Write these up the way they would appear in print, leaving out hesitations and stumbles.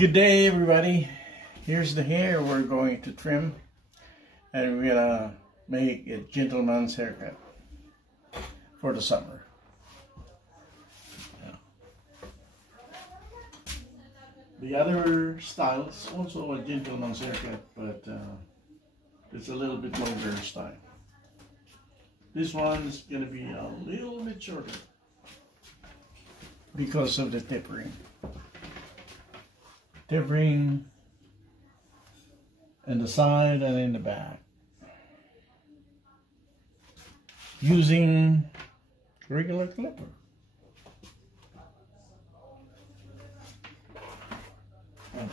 Good day, everybody. Here's the hair we're going to trim, and we're gonna make a gentleman's haircut for the summer. The other style is also a gentleman's haircut, but it's a little bit longer style. This one is gonna be a little bit shorter because of the tapering. Tapering in the side and in the back. Using regular clipper. Yeah.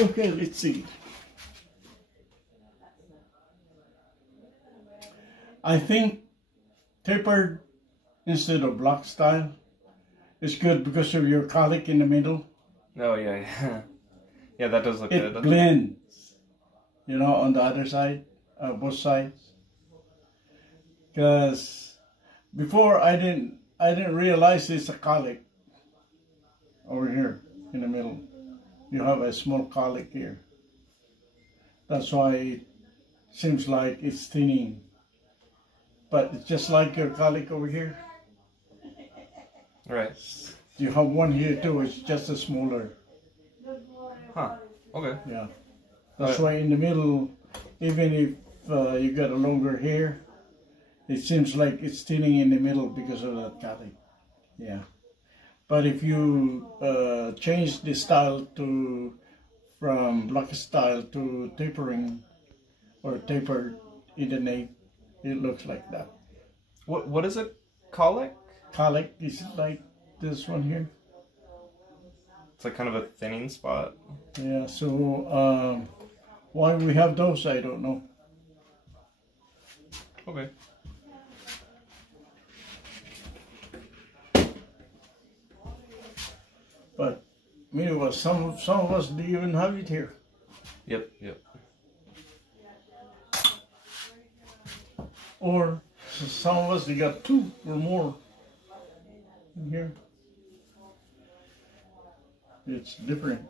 Okay, let's see. I think tapered instead of block style is good because of your colic in the middle. Oh yeah, yeah. Yeah, that does look It good. blends, you know, on the other side, both sides. Because before I didn't realize it's a colic over here in the middle. You have a small colic here. That's why it seems like it's thinning. But it's just like your colic over here. Right. You have one here too, it's just a smaller. Huh. Okay. Yeah. That's Right. why in the middle, even if you got a longer hair, it seems like it's thinning in the middle because of that colic. Yeah. But if you change the style from block style to tapering or tapered in the nape, it looks like that. What is it? Colic? Colic is like this one here. It's like kind of a thinning spot. Yeah, so why we have those, I don't know. Okay. But meanwhile, some of us do even have it here. Yep. Yep. Or some of us, they got two or more in here. It's different.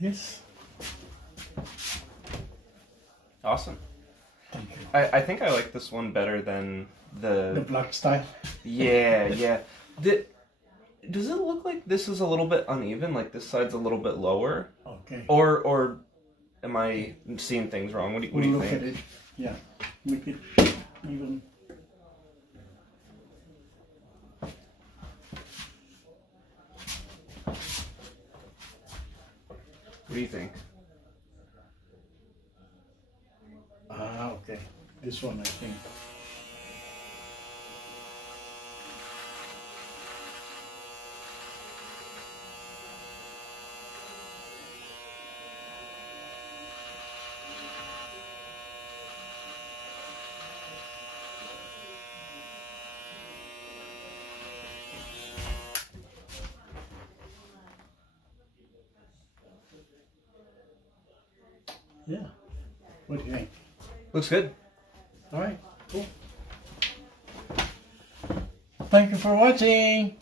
Yes. Awesome. Thank you. I think I like this one better than The the... black style. Yeah, yeah. Does it look like this is a little bit uneven? Like this side's a little bit lower? Okay. Or am I seeing things wrong? What do We'll you look think? at it. Yeah. Make it even. What do you think? Ah, okay. This one, I think. Yeah. What do you think? Looks good. All right. Cool. Thank you for watching.